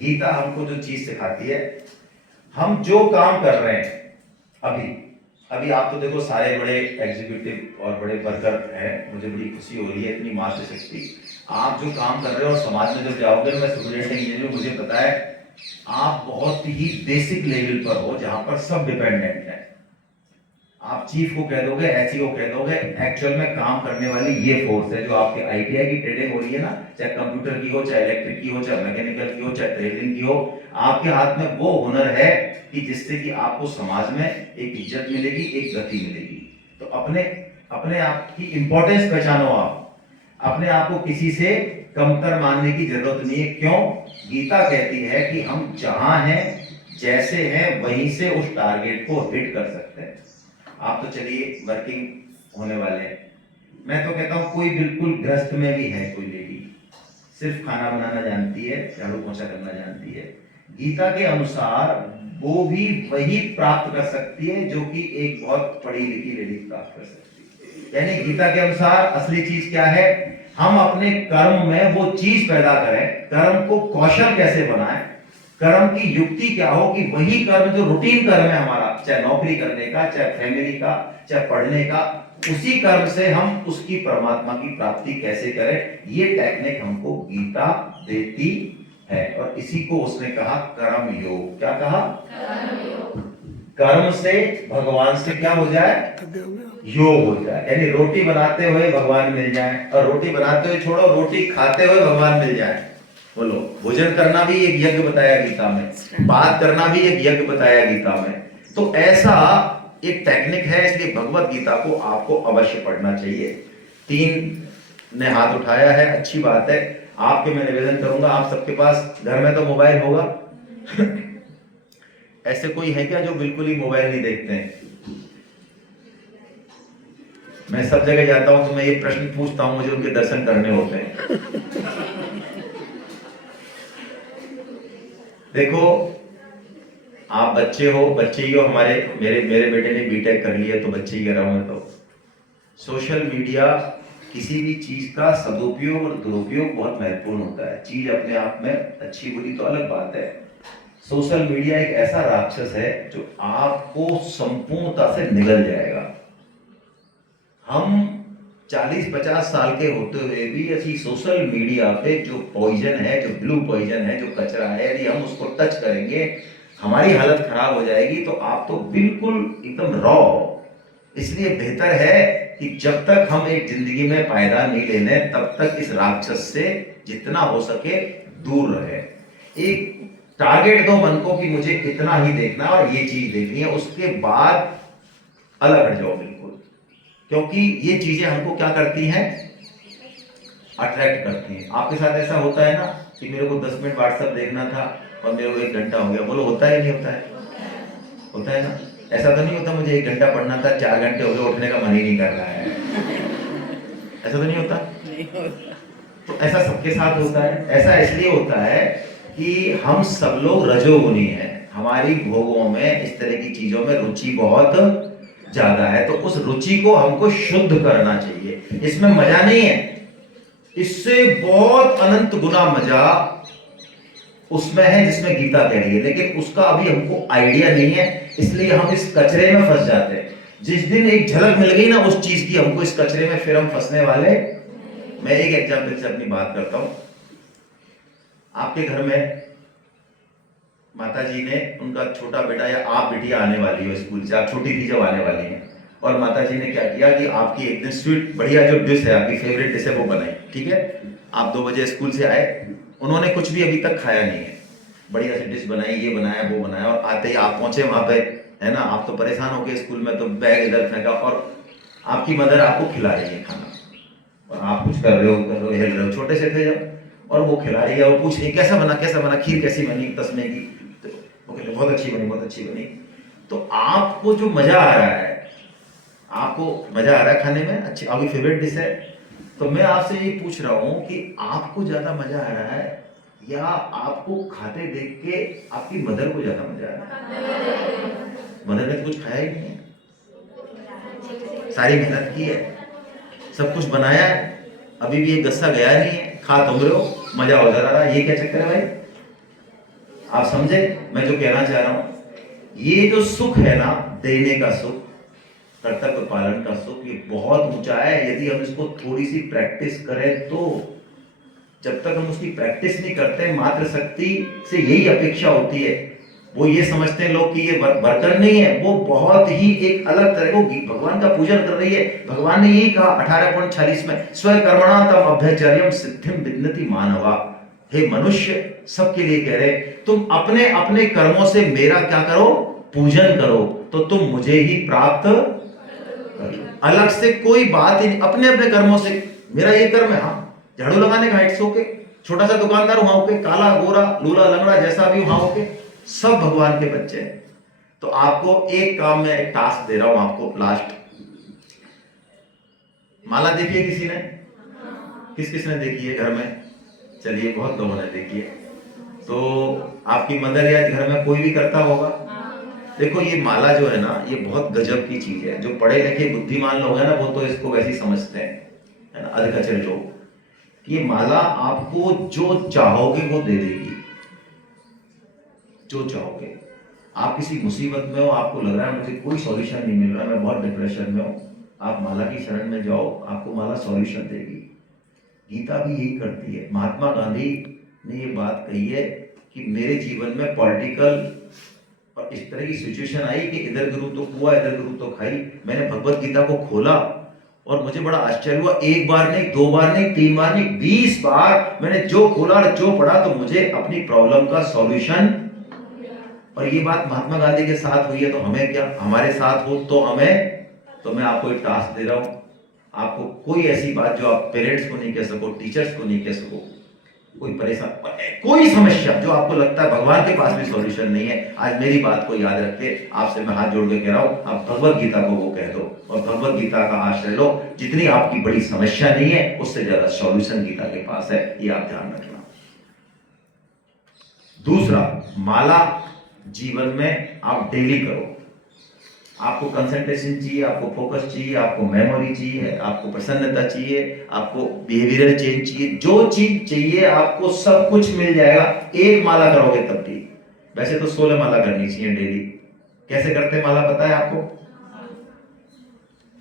गीता हमको जो चीज सिखाती है, हम जो काम कर रहे हैं अभी आप तो देखो सारे बड़े एग्जीक्यूटिव और बड़े वर्कर हैं, मुझे बड़ी खुशी हो रही है इतनी मातृशक्ति। आप जो काम कर रहे हो और समाज में जब जाओगे, मैं स्टूडेंट इंजीनियर, मुझे पता है आप बहुत ही बेसिक लेवल पर हो जहां पर सब डिपेंडेंट है। आप चीफ को कह दोगे, एचई को कह दोगे, एक्चुअल में काम करने वाली ये फोर्स है जो आपके आईटीआई की ट्रेनिंग हो रही है ना, चाहे कंप्यूटर की हो, चाहे इलेक्ट्रिक की हो, चाहे मैकेनिकल की हो, चाहे ट्रेडिंग की हो, आपके हाथ में वो हुनर है कि जिससे कि आपको समाज में एक इज्जत मिलेगी, एक गति मिलेगी। तो अपने आप की इंपॉर्टेंस पहचानो। आप अपने आप को किसी से कमतर मानने की जरूरत नहीं है। क्यों? गीता कहती है कि हम जहां हैं, जैसे हैं, वहीं से उस टारगेट को हिट कर सकते हैं। आप तो चलिए वर्किंग होने वाले हैं, मैं तो कहता हूं कोई बिल्कुल गृहस्थ में भी है कोई लेडी, सिर्फ खाना बनाना जानती है, झाड़ू पोछा करना जानती है, गीता के अनुसार वो भी वही प्राप्त कर सकती है जो कि एक बहुत पढ़ी लिखी लेडी प्राप्त कर सकती है। यानी गीता के अनुसार असली चीज क्या है? हम अपने कर्म में वो चीज पैदा करें, कर्म को कौशल कैसे बनाएं, कर्म की युक्ति क्या हो कि वही कर्म जो रूटीन कर्म है हमारा, चाहे नौकरी करने का, चाहे फैमिली का, चाहे पढ़ने का, उसी कर्म से हम उसकी परमात्मा की प्राप्ति कैसे करें, ये टेक्निक हमको गीता देती है। और इसी को उसने कहा कर्म योग। क्या कहा? कर्म योग। कर्म से भगवान से क्या हो जाए, योग हो जाए। यानी रोटी बनाते हुए भगवान मिल जाए, और रोटी बनाते हुए छोड़ो, रोटी खाते हुए भगवान मिल जाए। बोलो, भोजन करना भी एक यज्ञ बताया गीता में, बात करना भी एक यज्ञ बताया गीता में। तो ऐसा एक टेक्निक है, इसलिए भगवत गीता को आपको अवश्य पढ़ना चाहिए। 3 ने हाथ उठाया है, अच्छी बात है। आपके मैं निवेदन करूंगा, आप सबके पास घर में तो मोबाइल होगा ऐसे कोई है क्या जो बिल्कुल ही मोबाइल नहीं देखते हैं? मैं सब जगह जाता हूं तो मैं ये प्रश्न पूछता हूं, मुझे उनके दर्शन करने होते हैं। देखो, आप बच्चे हो, बच्चे ही हो हमारे, मेरे बेटे ने बीटेक कर लिया, तो बच्चे ही कह रहा हूं मैं। तो सोशल मीडिया, किसी भी चीज का सदुपयोग और दुरुपयोग बहुत महत्वपूर्ण होता है। चीज अपने आप में अच्छी बुरी तो अलग बात है। सोशल मीडिया एक ऐसा राक्षस है जो आपको संपूर्णता से निगल जाएगा। हम 40-50 साल के होते हुए भी ऐसी सोशल मीडिया पे जो पॉइजन है, जो ब्लू पॉइजन है, जो कचरा है, यदि हम उसको टच करेंगे हमारी हालत खराब हो जाएगी। तो आप तो बिल्कुल एकदम रॉ हो। इसलिए बेहतर है कि जब तक हम एक जिंदगी में पायदान नहीं लेने, तब तक इस राक्षस से जितना हो सके दूर रहे। एक टारगेट दो मन को कि मुझे इतना ही देखना और ये चीज देखनी है, उसके बाद अलग हट जाओ बिल्कुल। क्योंकि ये चीजें हमको क्या करती हैं, अट्रैक्ट करती हैं। आपके साथ ऐसा होता है ना कि मेरे को 10 मिनट व्हाट्सएप देखना था और मेरे को 1 घंटा हो गया। बोलो, होता है नहीं होता है? होता है ना? ऐसा तो नहीं होता मुझे 1 घंटा पढ़ना था, 4 घंटे हो गए, उठने का मन ही नहीं कर रहा है। ऐसा तो नहीं होता? नहीं होता। तो ऐसा सबके साथ होता है। ऐसा इसलिए होता है कि हम सब लोग रजोगुनी हैं, हमारी भोगों में, इस तरह की चीजों में रुचि बहुत ज्यादा है। तो उस रुचि को हमको शुद्ध करना चाहिए। इसमें मजा नहीं है, इससे बहुत अनंत गुना मजा उसमें है जिसमें गीता कह रही है, लेकिन उसका अभी हमको आइडिया नहीं है, इसलिए हम इस कचरे में फंस जाते हैं। जिस दिन एक झलक मिल गई ना उस चीज की, हमको इस कचरे में फिर हम फंसने वाले। मैं एक एग्जाम्पल से अपनी बात करता हूं। आपके घर में माता जी ने, उनका छोटा बेटा या आप बिटिया आने वाली हो स्कूल से, आप छोटी थी जब आने वाली हैं, और माता जी ने क्या किया कि आपकी एक दिन स्वीट बढ़िया जो डिश है, आपकी फेवरेट डिश है, वो बनाई। ठीक है, आप 2 बजे स्कूल से आए, उन्होंने कुछ भी अभी तक खाया नहीं है, बढ़िया सी डिश बनाई, ये बनाया वो बनाया, और आते ही आप पहुंचे वहां पे, है ना, आप तो परेशान हो गए स्कूल में, तो बैग इधर फेंका, और आपकी मदर आपको खिला रही है खाना, और आप कुछ कर रहे हो, हिल रहे हो, छोटे से थे जब, और वो खिला रही है, वो पूछ रही है कैसा बना, खीर कैसी बनी तस्मे की, तो वो कहते बहुत अच्छी बनी। तो आपको जो मजा आ रहा है, आपको मजा आ रहा है खाने में, अच्छी आपकी फेवरेट डिश है, तो मैं आपसे ये पूछ रहा हूं कि आपको ज्यादा मजा आ रहा है या आपको खाते देख के आपकी मदर को ज्यादा मजा आ रहा है? मदर ने तो कुछ खाया ही नहीं है, सारी मेहनत की है, सब कुछ बनाया है, अभी भी एक गस्सा गया नहीं है, खा तुम रहे हो, मजा हो जा रहा है। ये क्या चक्कर है भाई? आप समझे मैं जो कहना चाह रहा हूं? ये जो सुख है ना, देने का सुख, कर्तव्य पालन का सुख, ये बहुत ऊंचा है। यदि हम इसको थोड़ी सी प्रैक्टिस करें तो, जब तक हम उसकी प्रैक्टिस नहीं करते, मात्र शक्ति से यही अपेक्षा होती है। वो ये समझते हैं लोग कि ये वर्कर नहीं है, वो बहुत ही एक अलग तरह को भगवान का पूजन कर रही है। भगवान ने यही कहा 18.46 में, स्वकर्मणा तम अभ्यचर्यम सिद्धिम विद्नति मानवा। हे मनुष्य, सबके लिए कह रहे, तुम अपने अपने कर्मों से मेरा क्या करो, पूजन करो, तो तुम मुझे ही प्राप्त करो। अलग से कोई बात ही नहीं, अपने अपने कर्मों से। मेरा ये कर्म है, हाँ, झाड़ू लगाने का, इट्स ओके, छोटा सा दुकानदार वहां ओके, काला गोरा लूला लंगड़ा जैसा भी वहां ओके, सब भगवान के बच्चे हैं। तो आपको एक काम में एक टास्क दे रहा हूं आपको, लास्ट। माला देखी है किसी ने? किस किस ने देखी है घर में? चलिए, बहुत लोगों ने देखी है। तो आपकी मदर या घर में कोई भी करता होगा। देखो, ये माला जो है ना, ये बहुत गजब की चीज है। जो पढ़े लिखे बुद्धिमान लोग हैं ना, वो तो इसको वैसे ही समझते हैं, है ना, अधकचरे लोग। ये माला आपको जो चाहोगे वो दे देगी, जो चाहोगे। आप किसी मुसीबत में हो, आपको लग रहा है मुझे कोई सॉल्यूशन नहीं मिल रहा, मैं बहुत डिप्रेशन में हूं, आप माला की शरण में जाओ, आपको माला सॉल्यूशन देगी। गीता भी यही करती है। महात्मा गांधी ने ये बात कही है कि मेरे जीवन में पॉलिटिकल और इस तरह की सिचुएशन आई कि इधर गिरूं तो कुआ, इधर गिरूं तो खाई। मैंने भगवत गीता को खोला और मुझे बड़ा आश्चर्य हुआ। एक बार नहीं, दो बार नहीं, तीन बार नहीं, 20 बार मैंने जो खोला और जो पढ़ा तो मुझे अपनी प्रॉब्लम का सॉल्यूशन। और ये बात महात्मा गांधी के साथ हुई है तो हमें क्या, हमारे साथ हो तो हमें। तो मैं आपको एक टास्क दे रहा हूं, आपको कोई ऐसी बात जो आप पेरेंट्स को नहीं कह सको, टीचर्स को नहीं कह सको, कोई परेशान, कोई समस्या जो आपको लगता है भगवान के पास भी सॉल्यूशन नहीं है, आज मेरी बात को याद रख के आपसे मैं हाथ जोड़ के कह रहा हूं, आप भगवत गीता को वो कह दो और भगवत गीता का आश्रय लो। जितनी आपकी बड़ी समस्या नहीं है उससे ज्यादा सॉल्यूशन गीता के पास है, ये आप ध्यान रखना। दूसरा, माला जीवन में आप डेली करो। आपको कंसंट्रेशन चाहिए, आपको फोकस चाहिए, आपको मेमोरी चाहिए, आपको प्रसन्नता चाहिए, आपको बिहेवियरल चेंज चाहिए, जो चीज चाहिए आपको सब कुछ मिल जाएगा। एक माला करोगे तब भी। वैसे तो 16 माला करनी चाहिए डेली। कैसे करते माला पता है आपको?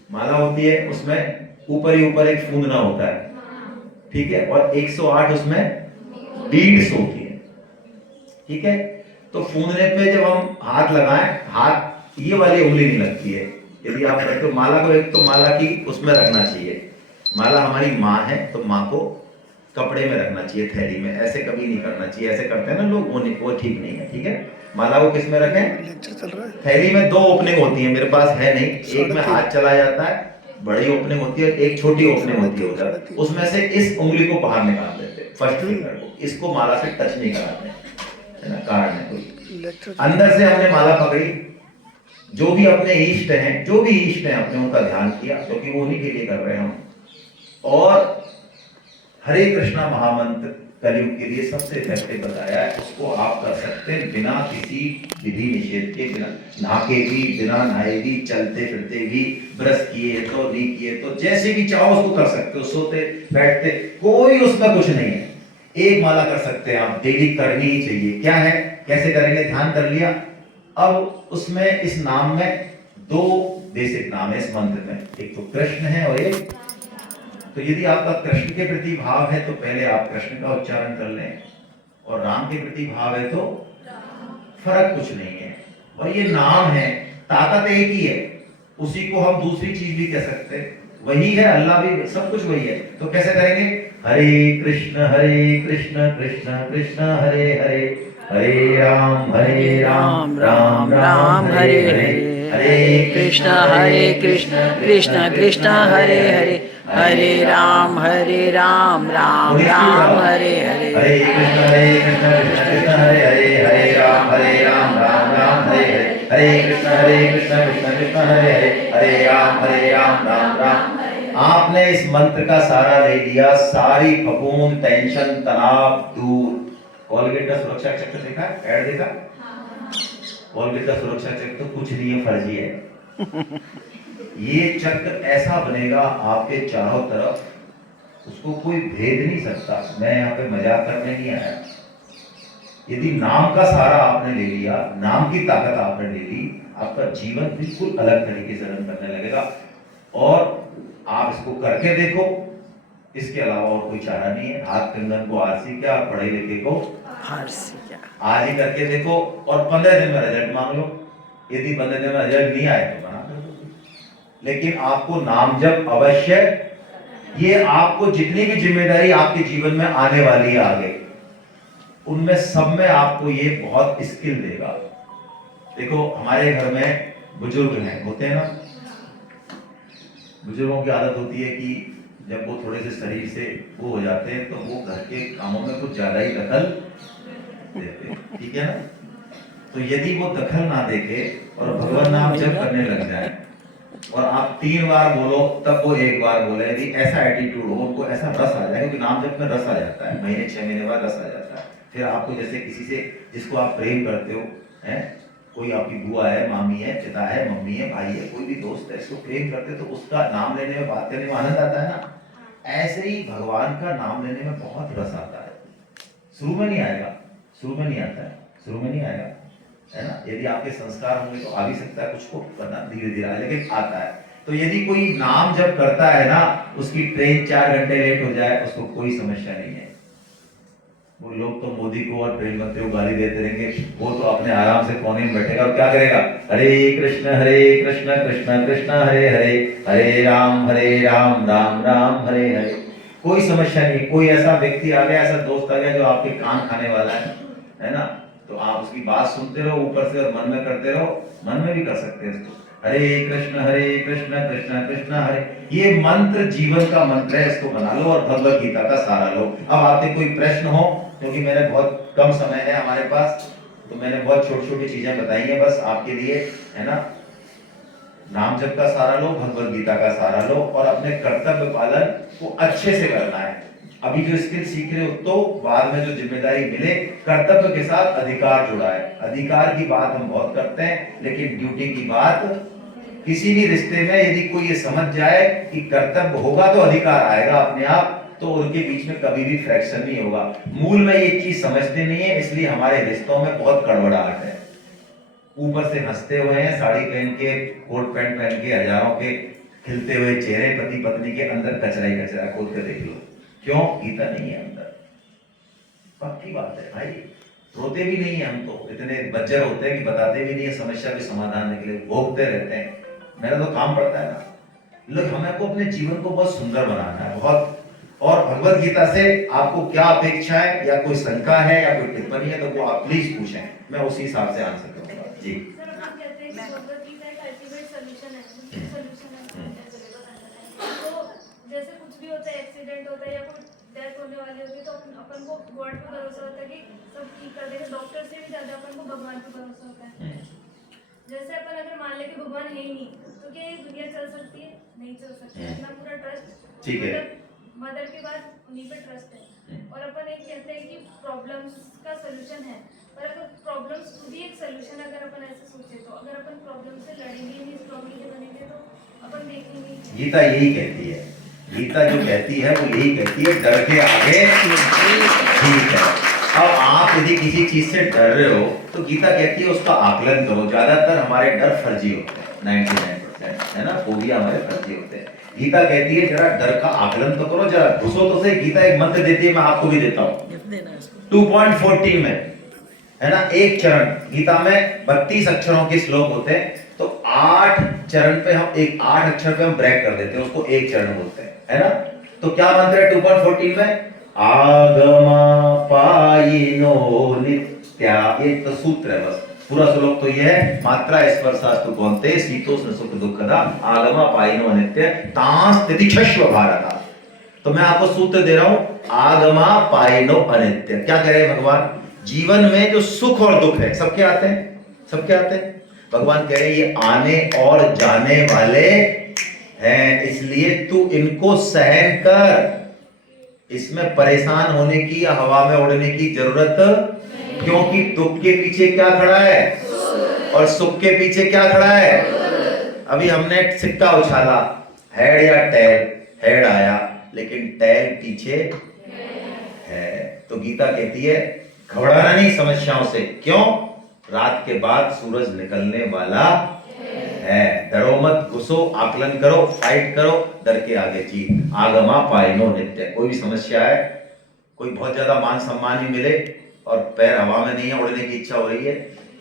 माला होती है, उसमें ऊपर ही ऊपर एक फूंदना होता है, ठीक है, और 108 उसमें बीड्स होती है, ठीक है। तो फूंदने पे जब हम हाथ लगाएं, हाथ ये वाली उंगली नहीं लगती है। यदि आप रखते हो माला को, एक तो माला की उसमें रखना चाहिए, माला हमारी माँ है तो माँ को कपड़े में रखना चाहिए, थैली में, ऐसे कभी नहीं करना चाहिए। ऐसे करते हैं ना लोग, वो ठीक नहीं है, ठीक है। माला को किस में रखें? लेक्चर चल रहा है। थैली में 2 ओपनिंग होती है, मेरे पास है नहीं, एक में हाथ चला जाता है, बड़ी ओपनिंग होती है, एक छोटी ओपनिंग होती है उधर, उसमें से इस उंगली को बाहर निकाल देते, फर्स्ट फिंगर को, इसको माला से टच नहीं कराते, है ना, कारण है कोई। अंदर से हमने माला पकड़ी, जो भी अपने इष्ट हैं, जो भी इष्ट हैं अपने, उनका ध्यान किया, क्योंकि वो उन्हीं के लिए कर रहे हैं हम। और हरे कृष्णा महामंत्र कलयुग के लिए सबसे इफेक्टिव बताया है, उसको आप कर सकते हैं बिना किसी विधि निषेध के, बिना नहाके भी, बिना नहाए भी, चलते फिरते भी, ब्रश किए तो, नहीं किए तो, जैसे भी चाहो उसको कर सकते हो, सोते बैठते, कोई उसमें कुछ नहीं है। एक माला कर सकते हैं आप, डेली करनी ही चाहिए। क्या है, कैसे करेंगे, ध्यान कर लिया। अब उसमें इस नाम में 2 बेसिक नाम है इस मंत्र में, एक तो कृष्ण है और एक, तो यदि आपका कृष्ण के प्रति भाव है तो पहले आप कृष्ण का उच्चारण कर लें, और राम के प्रति भाव है तो फर्क कुछ नहीं है। और ये नाम है, ताकत एक ही है, उसी को हम दूसरी चीज भी कह सकते हैं, वही है, अल्लाह भी, सब कुछ वही है। तो कैसे करेंगे, हरे कृष्ण कृष्ण कृष्ण हरे हरे, हरे राम राम राम हरे हरे, हरे कृष्ण कृष्ण कृष्ण हरे हरे, हरे राम राम राम हरे हरे, हरे कृष्ण कृष्ण कृष्ण हरे हरे, हरे राम राम राम हरे हरे, हरे कृष्ण कृष्ण कृष्ण हरे हरे, हरे राम राम राम। आपने इस मंत्र का सारा ले लिया, सारी फफूंद, टेंशन, तनाव दूर। कॉलगेट का सुरक्षा चक्र देखा, ऐड देखा? कॉलगेट का सुरक्षा चक्र तो कुछ नहीं है, फर्जी है। ये चक्र ऐसा बनेगा आपके चारों तरफ, उसको कोई भेद नहीं सकता। मैं यहाँ पे मजाक करने नहीं आया। यदि नाम का सहारा आपने ले लिया, नाम की ताकत आपने ले ली, आपका जीवन बिल्कुल अलग तरीके से रन करने लगेगा। और आप इसको करके देखो, इसके अलावा और कोई चारा नहीं है। हाथ कंगन को आरसी क्या, पढ़े लिखे को आरसी क्या, आज ही करके देखो और 15 दिन में रिजल्ट मांग लो। यदि 15 दिन में रिजल्ट नहीं आए तो बना कर दो, लेकिन आपको नाम जप अवश्य। ये आपको जितनी भी जिम्मेदारी आपके जीवन में आने वाली है आगे, उनमें सब में आपको ये बहुत स्किल देगा। देखो हमारे घर में बुजुर्ग हैं, होते हैं ना, बुजुर्गों की आदत होती है कि जब वो थोड़े से शरीर से वो हो जाते हैं तो वो घर के कामों में कुछ ज्यादा ही दखल देते हैं, ठीक है ना। तो यदि वो दखल ना देके और भगवान नाम जप करने लग जाए और आप 3 बार बोलो तब वो 1 बार बोले, यदि ऐसा एटीट्यूड हो, उनको ऐसा रस आ जाए, क्योंकि नाम जप में रस आ जाता है, महीने 6 महीने बाद रस आ जाता है। फिर आपको जैसे किसी से जिसको आप प्रेम करते हो, हैं, कोई आपकी बुआ है, मामी है, पिता है, मम्मी है, भाई है, कोई भी दोस्त है, इसको प्रेम करते तो उसका नाम लेने में, बात करने में आनंद आता है ना। ऐसे ही भगवान का नाम लेने में बहुत रस आता है। शुरू में नहीं आएगा, शुरू में नहीं आता है, शुरू में नहीं आएगा, है ना। यदि आपके संस्कार होंगे तो आ भी सकता है, कुछ को करना धीरे धीरे आए, लेकिन आता है। तो यदि कोई नाम जब करता है ना, उसकी ट्रेन 4 घंटे लेट हो जाए उसको कोई समस्या नहीं है, वो लोग तो मोदी को और रेल मंत्री को गाली देते रहेंगे, वो तो अपने आराम से कोने में बैठेगा और क्या करेगा, हरे कृष्ण कृष्ण कृष्ण हरे हरे, हरे राम राम राम हरे हरे। कोई समस्या नहीं। कोई ऐसा व्यक्ति आ गया, ऐसा दोस्त आ गया जो आपके कान खाने वाला है ना, तो आप उसकी बात सुनते रहो ऊपर से और मन में करते रहो, मन में भी कर सकते हैं इसको, हरे कृष्ण कृष्ण कृष्ण हरे। ये मंत्र जीवन का मंत्र है, इसको बना लो और भगवत गीता का सहारा लो। अब आपके कोई प्रश्न हो, क्योंकि मैंने बहुत कम समय है हमारे पास, तो मैंने बहुत छोटी छोटी चीजें बताई हैं बस आपके लिए, है ना। नाम जप का सहारा लो, भगवत गीता का सहारा लो और अपने कर्तव्य पालन को अच्छे से करना है। अभी जो स्किल सीख रहे हो तो बाद में जो जिम्मेदारी मिले, कर्तव्य के साथ अधिकार जुड़ा है। अधिकार की बात हम बहुत करते हैं, लेकिन ड्यूटी की बात, किसी भी रिश्ते में यदि कोई ये समझ जाए कि कर्तव्य होगा तो अधिकार आएगा अपने आप, तो उनके बीच में कभी भी फ्रैक्शन नहीं होगा। मूल में ये चीज समझते नहीं है, इसलिए हमारे रिश्तों में बहुत कड़वड़ाहट है। ऊपर से हंसते हुए हैं, साड़ी पहन के, कोट पैंट पहन के, हजारों के खिलते हुए चेहरे, पति पत्नी के अंदर कचरा ही कचरा। खोल के देख लो, क्यों? गीता नहीं है अंदर। पक्की बात है भाई, रोते भी नहीं है हम, तो इतने बज्जर होते हैं कि बताते भी नहीं है समस्या के समाधान के लिए, भोगते रहते हैं। मेरा तो काम पड़ता है ना। लोग, हमें को अपने जीवन को बहुत सुंदर बनाना है, बहुत। और भगवत गीता से आपको क्या अपेक्षा है, या कोई शंका है या कोई टिप्पणी है, तो वो आप प्लीज पूछें, मैं उसी हिसाब से आंसर करूंगा। जी सर, आप कहते हैं कि भगवत गीता एक अल्टीमेट सॉल्यूशन है, तो जैसे कुछ भी होता है, एक्सीडेंट होता है या कोई डेथ होने वाली होती है, तो अपन को गॉड पे भरोसा होता है कि सब ठीक कर देगा। डॉक्टर से भी ज्यादा अपन को भगवान पे भरोसा होता है। जैसे अपन अगर मान ले कि भगवान है ही नहीं, तो क्या ये दुनिया चल सकती है? नहीं चल सकती। अपना पूरा ट्रस्ट, ठीक है, मदर के बाद उन्हीं पे ट्रस्ट है। और अपन एक कहते हैं कि प्रॉब्लम्स का सलूशन है, पर अगर प्रॉब्लम्स खुद ही एक सलूशन, अगर अपन ऐसे सोचे तो अगर अपन प्रॉब्लम से लड़ेंगे नहीं, स्ट्रॉन्ग नहीं बनेंगे, तो अपन देखेंगे। गीता यही कहती है, गीता जो कहती है वो यही कहती है, डर के आगे ठीक है। अब आप यदि किसी चीज से डर रहे हो तो गीता कहती है उसका आकलन करो। ज्यादातर हमारे डर फर्जी होते हैं, 99%, है ना, फोबिया हमारे फर्जी होते हैं। गीता कहती है जरा डर का आकलन तो करो, जरा घुसो तो सही। गीता एक मंत्र देती है, मैं आपको भी देता हूँ, 2.14 में, है ना, एक चरण। गीता में 32 अक्षरों के श्लोक होते हैं, तो 8 चरण पे हम 8 अक्षर पे हम ब्रेक कर देते हैं, उसको एक चरण बोलते हैं, है ना। तो क्या मंत्र है 2.14 में? आगमा पायिनो नित्या। ये तो सूत्र है बस, पूरा श्लोक तो ये है, मात्रा स्पर्शास्तु कौन्ते शीतोष्ण सुख दुःखदा आगमा पायिनो अनित्य तां तितिक्षस्व भारत। तो मैं आपको सूत्र दे रहा हूं, आगमा पायिनो अनित्य। क्या कह रहे हैं भगवान? जीवन में जो सुख और दुख है सबके आते हैं, सबके आते हैं। भगवान कह रहे हैं ये आने और जाने वाले हैं, इसलिए तू इनको सहन कर। इसमें परेशान होने की या हवा में उड़ने की जरूरत, क्योंकि दुख के पीछे क्या खड़ा है और सुख के पीछे क्या खड़ा है। अभी हमने सिक्का उछाला, हेड या टेल, हेड आया लेकिन टेल पीछे है। तो गीता कहती है घबराना नहीं समस्याओं से, क्यों? रात के बाद सूरज निकलने वाला है। डरो मत, घुसो, आकलन करो, फाइट करो, डर के आगे जीत। आगमा पायिनो नित्य। कोई भी समस्या है, कोई बहुत ज्यादा मान सम्मान ही मिले और पैर हवा में नहीं है, उड़ने की इच्छा हो रही है,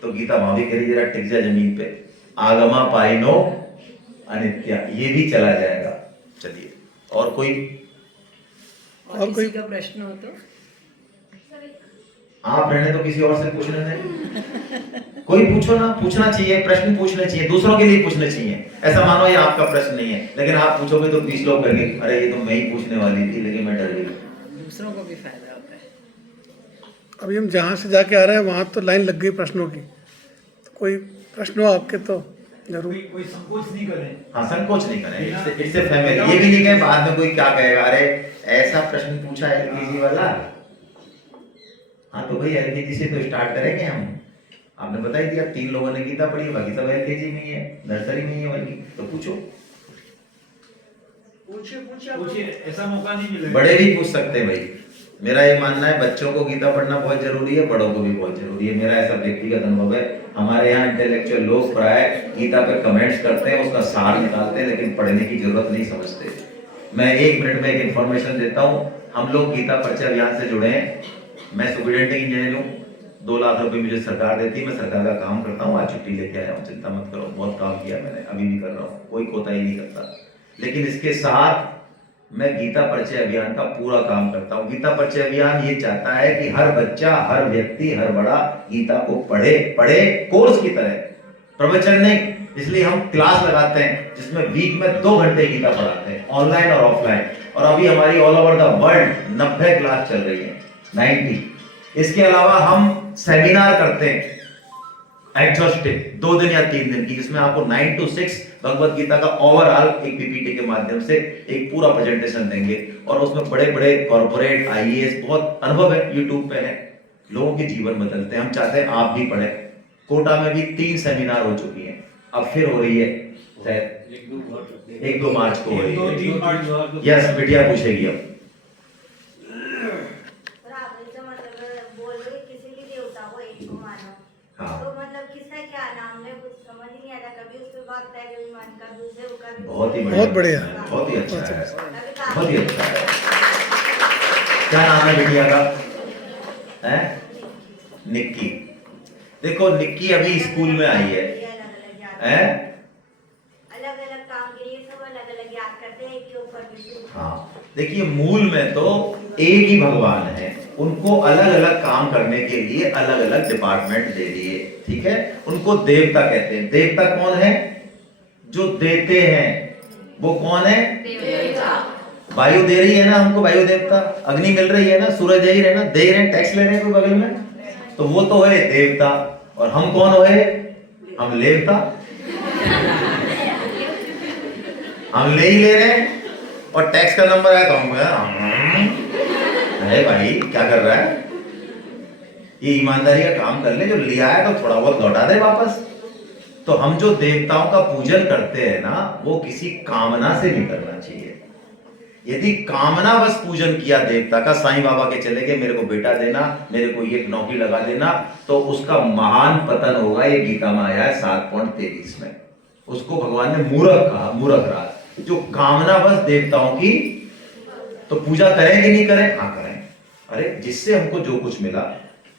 तो गीता वहां भी कह रही जरा टिक जा जमीन पे। आगमा पायिनो अनित्य, ये भी चला जाएगा। चलिए, और कोई किसी का प्रश्न हो तो आप रहने तो किसी और से पूछने नहीं। कोई पूछो ना, पूछना चाहिए, प्रश्न पूछने चाहिए, दूसरों के लिए पूछने चाहिए। ऐसा मानो ये आपका प्रश्न नहीं है, लेकिन आप पूछोगे तो 20 लोग कहेंगे अरे ये तो मैं ही पूछने वाली थी लेकिन मैं डर गई। दूसरों को भी फायदा होता है। अभी हम जहाँ से जाके आ रहे हैं वहाँ तो लाइन लग गई प्रश्नों की, तो कोई प्रश्न हो आपके तो जरूर। कोई संकोच नहीं करें। हाँ, संकोच नहीं करें, इससे फैमिली। ये भी नहीं कहे बाद में कोई क्या कहेगा, अरे ऐसा प्रश्न पूछा है एलकेजी वाला। हाँ तो भाई एलकेजी से तो स्टार्ट करेंगे हम। आपने बता ही दिया, 3 लोगों ने गीता पढ़ी, बाकी सब एलकेजी में ही है, नर्सरी में ही है बल्कि। तो पूछो, पूछिए, ऐसा मौका नहीं मिलेगा। बड़े भी पूछ सकते हैं भाई। मेरा ये मानना है बच्चों को गीता पढ़ना बहुत जरूरी है, बड़ों को भी बहुत जरूरी है। मेरा ऐसा व्यक्तिगत अनुभव है। हमारे यहाँ इंटेलेक्चुअल लोग प्राय गीता पे कमेंट्स करते हैं, उसका सार निकालते हैं, लेकिन पढ़ने की जरूरत नहीं समझते। मैं 1 मिनट में एक इन्फॉर्मेशन देता हूँ। हम लोग गीता परिचय अभियान से जुड़े हैं मैं सुपरिटेंडेंट इंजीनियर हूँ, 2 लाख रुपए मुझे सरकार देती है, मैं सरकार का काम करता हूँ, आज छुट्टी लेके आया हूँ, चिंता मत करो, बहुत काम किया मैंने, अभी भी कर रहा हूँ, कोई कोताही नहीं करता। लेकिन इसके साथ मैं गीता परिचय अभियान का पूरा काम करता हूँ। गीता परिचय अभियान ये चाहता है कि हर बच्चा, हर व्यक्ति, हर बड़ा गीता को पढ़े कोर्स की तरह, प्रवचन नहीं। इसलिए हम क्लास लगाते हैं जिसमें वीक में 2 घंटे गीता पढ़ाते हैं, ऑनलाइन और ऑफलाइन। और अभी हमारी all over the world 90 class चल रही है, 90। इसके अलावा हम सेमिनार करते हैं एग्जॉस्टिव 2 दिन या 3 दिन की, जिसमें आपको 9 to 6 भगवत गीता का ओवरऑल एक पीपीटी के माध्यम से एक पूरा प्रेजेंटेशन देंगे। और उसमें बड़े बड़े कॉर्पोरेट आईएएस बहुत अनुभव है, यूट्यूब पे है, लोगों के जीवन बदलते हैं। हम चाहते हैं आप भी पढ़ें। कोटा में भी 3 सेमिनार हो चुकी हैं, अब फिर हो रही है शायद 1-2 मार्च को हो रही है। यस, बिटिया पूछेगी अब। पर आप जैसे मतलब बोल रहे किसी भी देवता को एक को मानो, हाँ। तो मतलब किसका क्या नाम है, कुछ समझ ही नहीं आता। कभी उस पे बात है, कभी मन का दूसरे को, कभी बहुत ही बहुत बढ़िया। बहुत ही अच्छा है, कभी बहुत ही अच्छा है। क्या नाम है बिटिया का? है निक्की। देखो निक्की अभी स्कूल में आई है, हैं? अलग अलग काम के लिए सब अलग अलग याद करते हैं, एक के ऊपर भी। हाँ, देखिए मूल में तो एक ही भगवान है, उनको अलग अलग काम करने के लिए अलग अलग डिपार्टमेंट दे दिए, ठीक है। उनको देवता कहते हैं। देवता कौन है? जो देते हैं। वो कौन है? देवता। वायु दे रही है ना हमको, वायु देवता। अग्नि मिल रही है ना, सूरज दे ही रहे ना, दे रहे हैं, टैक्स ले रहे हैं कोई बगल में, तो वो तो है देवता। और हम कौन हुए? हम लेवता। हम ले ही ले रहे हैं, और टैक्स का नंबर है तो हम अरे भाई क्या कर रहा है, ये ईमानदारी का काम कर ले, जो लिया है तो थोड़ा बहुत लौटा दे वापस। तो हम जो देवताओं का पूजन करते हैं ना, वो किसी कामना से नहीं करना चाहिए। यदि कामना बस पूजन किया देवता का, साईं बाबा के चले गए, मेरे को बेटा देना, मेरे को ये नौकरी लगा देना, तो उसका महान पतन होगा। ये गीता में आया है 7.23 में। उसको भगवान ने मूर्ख कहा, मूर्ख राज। जो कामना बस देवताओं की, तो पूजा करें कि नहीं करें? हाँ करें। अरे जिससे हमको जो कुछ मिला,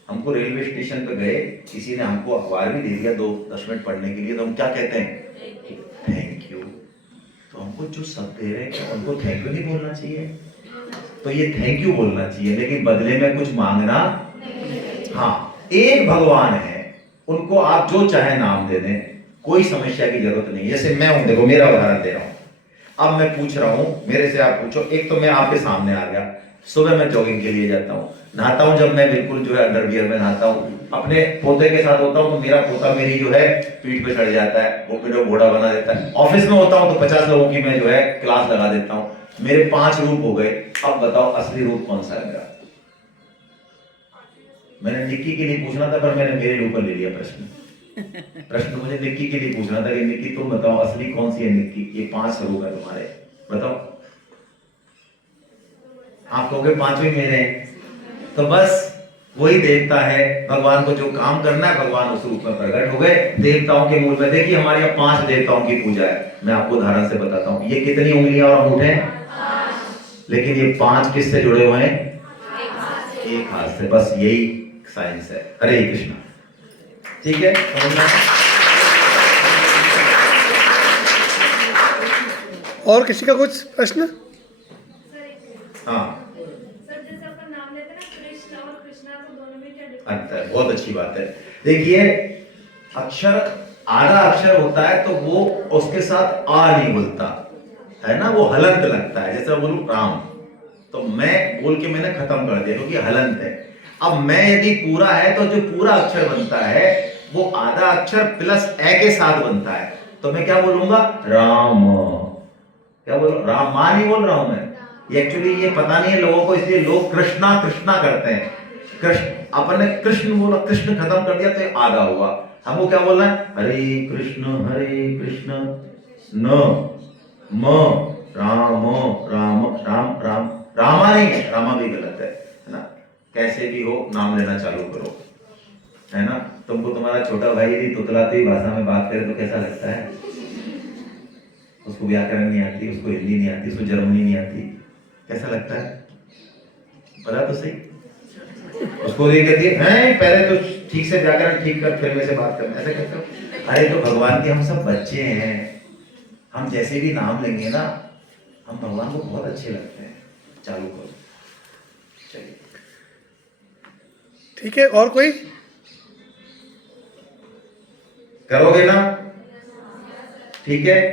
हमको रेलवे स्टेशन पे गए, किसी ने हमको अखबार भी दे दिया 10 मिनट पढ़ने के लिए, तो हम क्या कहते हैं? Thank you. तो हमको जो सब दे रहे हैं उनको थैंक यू नहीं बोलना चाहिए? तो ये थैंक यू बोलना चाहिए, लेकिन बदले में कुछ मांगना। हाँ, एक भगवान है, उनको आप जो चाहे नाम दे दें, कोई समस्या की जरूरत नहीं। जैसे मैं हूं, देखो मेरा उदाहरण दे रहा हूं। अब मैं पूछ रहा हूं, मेरे से आप पूछो। एक तो मैं आपके सामने आ गया, सुबह मैं जॉगिंग के लिए जाता हूँ, नहाता हूँ, जब मैं बिल्कुल जो है अंडरवियर में नहाता हूँ, अपने पोते के साथ होता हूँ तो मेरा पोता मेरी जो है पीठ पे चढ़ जाता है, वो मेरे घोड़ा बना देता है। ऑफिस में होता हूँ तो 50 लोगों की मैं जो है क्लास लगा देता हूँ। मेरे 5 रूप हो गए। अब बताओ असली रूप कौन सा है मेरा? मैंने निक्की के लिए पूछना था, पर मैंने मेरे ऊपर ले लिया प्रश्न मुझे निक्की के लिए पूछना था कि निक्की तुम बताओ असली कौन सी है निक्की? ये 5 स्वरूप है तुम्हारे, बताओ। आप कहोगे 5 ही मेरे हैं, तो बस वही देवता है। भगवान को जो काम करना है, भगवान उस रूप में प्रकट हो गए। देवताओं के मूल में देखिए हमारे यहाँ 5 देवताओं की पूजा है। मैं आपको उदाहरण से बताता हूँ। ये कितनी उंगलियां और अंगूठे हैं? 5। लेकिन ये 5 किससे जुड़े हुए हैं? एक हाथ से। बस यही साइंस है। हरे कृष्ण। ठीक है, समझना? और किसी का कुछ प्रश्न? हाँ, सर जैसे अपन नाम लेते हैं ना, कृष्ण और कृष्णा, तो दोनों में क्या डिफरेंस? अंतर है। बहुत अच्छी बात है। देखिए अक्षर, आधा अक्षर होता है तो वो उसके साथ आ नहीं बोलता है ना, वो हलंत लगता है। जैसे बोलूं राम, तो मैं बोल के मैंने खत्म कर दिया क्योंकि हलंत है। अब मैं यदि पूरा है तो जो पूरा अक्षर बनता है वो आधा अक्षर प्लस ए के साथ बनता है। तो मैं क्या बोलूंगा? राम। क्या बोल? राम मां नहीं बोल रहा हूं मैं। एक्चुअली ये पता नहीं है लोगों को, इसलिए लोग कृष्णा कृष्णा करते हैं। कृष्ण, अपन ने कृष्ण बोला, कृष्ण खत्म कर दिया तो ये आधा हुआ। हमको क्या बोलना है? हरे कृष्ण न म राम राम राम राम। रामा नहीं है, रामा भी गलत है ना। कैसे भी हो नाम लेना चालू करो, है ना। तुमको तुम्हारा छोटा भाई यदि तुतलाती भाषा में बात करे तो कैसा लगता है? उसको व्याकरण नहीं आती, उसको हिंदी नहीं आती, उसको जर्मनी नहीं आती, कैसा लगता है? पता तो सही। उसको ये कहती है "हैं, पहले तो ठीक से व्याकरण ठीक कर फिर मेरे से बात करना", ऐसा कहते हो। अरे तो भगवान के हम सब बच्चे हैं, हम जैसे भी नाम लेंगे ना, हम भगवान को बहुत अच्छे लगते हैं। चालू करो, चलिए। ठीक है, और कोई? करोगे ना? ठीक है।